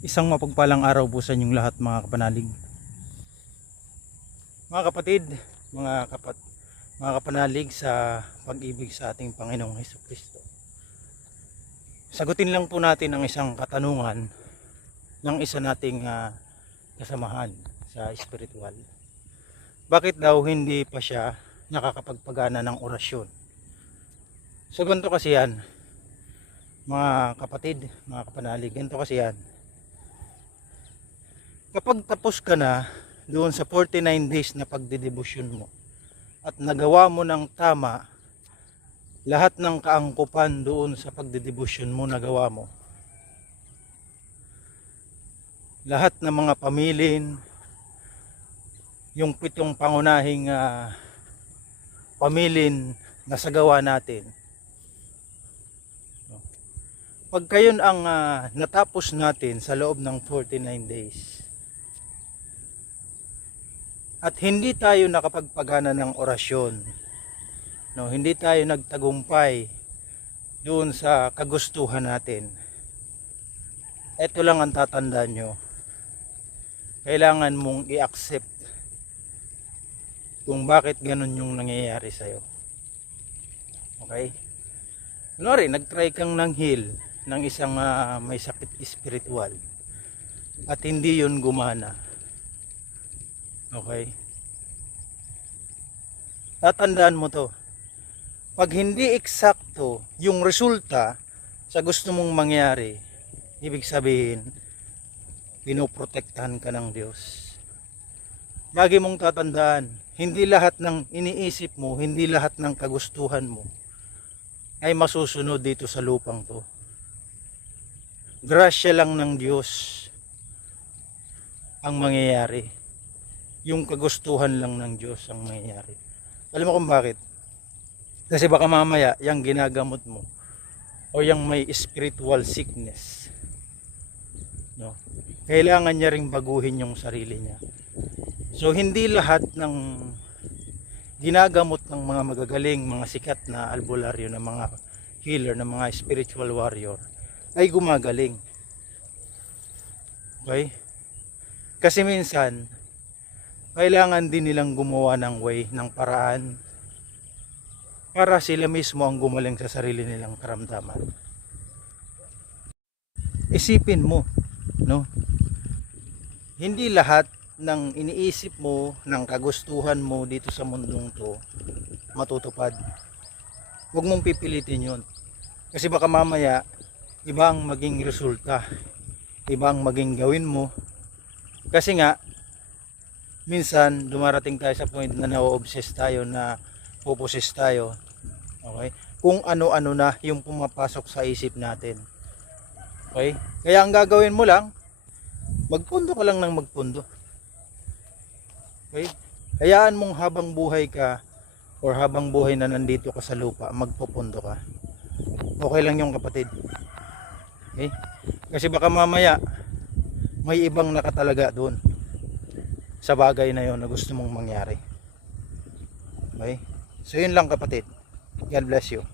Isang mapagpalang araw po sa inyong lahat mga kapanalig. Mga kapatid, mga kapat mga kapanalig sa pag-ibig sa ating Panginoong Heso Kristo. Sagutin lang po natin ang isang katanungan ng isa nating ah, kasamahan sa espiritual. Bakit daw hindi pa siya nakakapagpagana ng orasyon? So ganito kasi yan, mga kapatid, mga kapanalig, ganito kasi yan. Kapag tapos ka na doon sa 49 days na pagdedebosyon mo at nagawa mo ng tama lahat ng kaangkupan doon sa pagdedebosyon mo nagawa mo. Lahat ng mga pamilin, yung pitong pangunahing ah, pamilin na sagawa natin. Pag kayon ang ah, natapos natin sa loob ng 49 days, at hindi tayo nakapagpagana ng orasyon, no, hindi tayo nagtagumpay doon sa kagustuhan natin. Ito lang ang tatandaan nyo. Kailangan mong i-accept kung bakit ganun yung nangyayari sa'yo. Okay? Kunwari, nag-try kang ng heal ng isang ah, may sakit spiritual at hindi yun gumana. Okay? Tatandaan mo to. Pag hindi eksakto yung resulta sa gusto mong mangyari, ibig sabihin, pinoprotektahan ka ng Diyos. Lagi mong tatandaan, hindi lahat ng iniisip mo, hindi lahat ng kagustuhan mo ay masusunod dito sa lupang to. Grasya lang ng Diyos ang mangyayari. Yung kagustuhan lang ng Diyos ang mangyayari. Alam mo kung bakit? Kasi baka mamaya, yung ginagamot mo, o yung may spiritual sickness, no? kailangan niya ring baguhin yung sarili niya. So, hindi lahat ng ginagamot ng mga magagaling, mga sikat na albularyo, ng mga healer, ng mga spiritual warrior, ay gumagaling. Okay? Kasi minsan, kailangan din nilang gumawa ng way, ng paraan para sila mismo ang gumaling sa sarili nilang karamdaman. Isipin mo, no? Hindi lahat ng iniisip mo, ng kagustuhan mo dito sa mundong to, matutupad. Huwag mong pipilitin yun. Kasi baka mamaya, ibang maging resulta. Ibang maging gawin mo. Kasi nga, minsan dumarating tayo sa point na na-obsess tayo na puposes tayo. Okay? Kung ano-ano na yung pumapasok sa isip natin. Okay? Kaya ang gagawin mo lang magpundo ka lang ng magpundo. Okay? Hayaan mong habang buhay ka or habang buhay na nandito ka sa lupa magpupundo ka. Okay lang yung kapatid. Okay? Kasi baka mamaya may ibang nakatalaga doon sa bagay na yon na gusto mong mangyari. Okay? So yun lang kapatid. God bless you.